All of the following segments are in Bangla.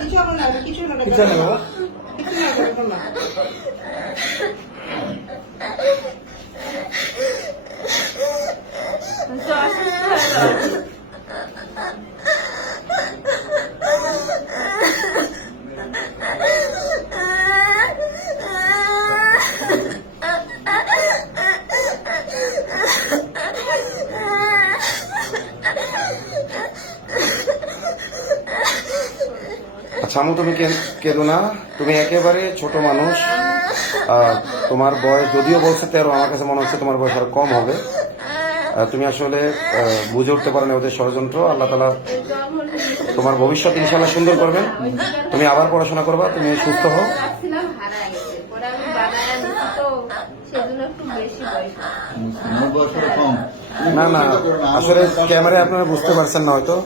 কিছু হবে না, কিছু হবে না, কিছু না বাবা। কিছু না করবে না। আচ্ছা আম্মু, তুমি কেঁদো না। তুমি একেবারে ছোট মানুষ। তোমার বয়স যদিও বলছে 13, আমার কাছে মনে হচ্ছে তোমার বয়স আরো কম হবে। তুমি আসলে বুঝে উঠতে পারো না ওদের ষড়যন্ত্র। আল্লাহ তাআলা তোমার ভবিষ্যৎ ইনশাআল্লাহ সুন্দর করবেন। তুমি আবার পড়াশোনা করবা, তুমি সুস্থ হও। না না, আসলে ক্যামেরায় আপনারা বুঝতে পারছেন না হয়তো,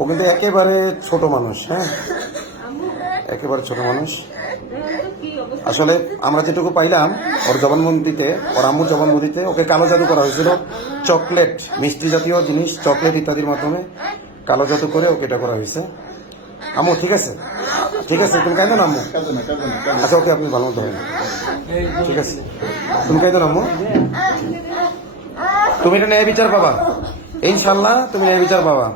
ও কিন্তু একেবারে ছোট মানুষ। হ্যাঁ, একেবারে ছোট মানুষ। আসলে আমরা যেটুকু পাইলাম ওর জবানবন্দিতে, ওর আম্মুর জবানবন্দিতে ওকে কালো জাদু করা হয়েছিল। চকলেট, মিষ্টি জাতীয় জিনিস, চকলেট ইত্যাদির মাধ্যমে কালো জাদু করে ওকে এটা করা হয়েছে। আম্মু ঠিক আছে, ঠিক আছে, তুমি কাঁদো না আম্মু। আচ্ছা ওকে, আপনি ভালো মতো হবেন, ঠিক আছে, তুমি কাঁদো না আম্মু। তুমি এটা ন্যায় বিচার পাবা ইনশাল্লাহ, তুমি ন্যায় বিচার পাবা,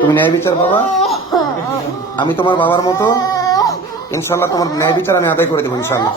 তুমি ন্যায় বিচার পাবা। আমি তোমার বাবার মতো ইনশাল্লাহ তোমার ন্যায় বিচার আমি আদায় করে দেবো ইনশাল্লাহ।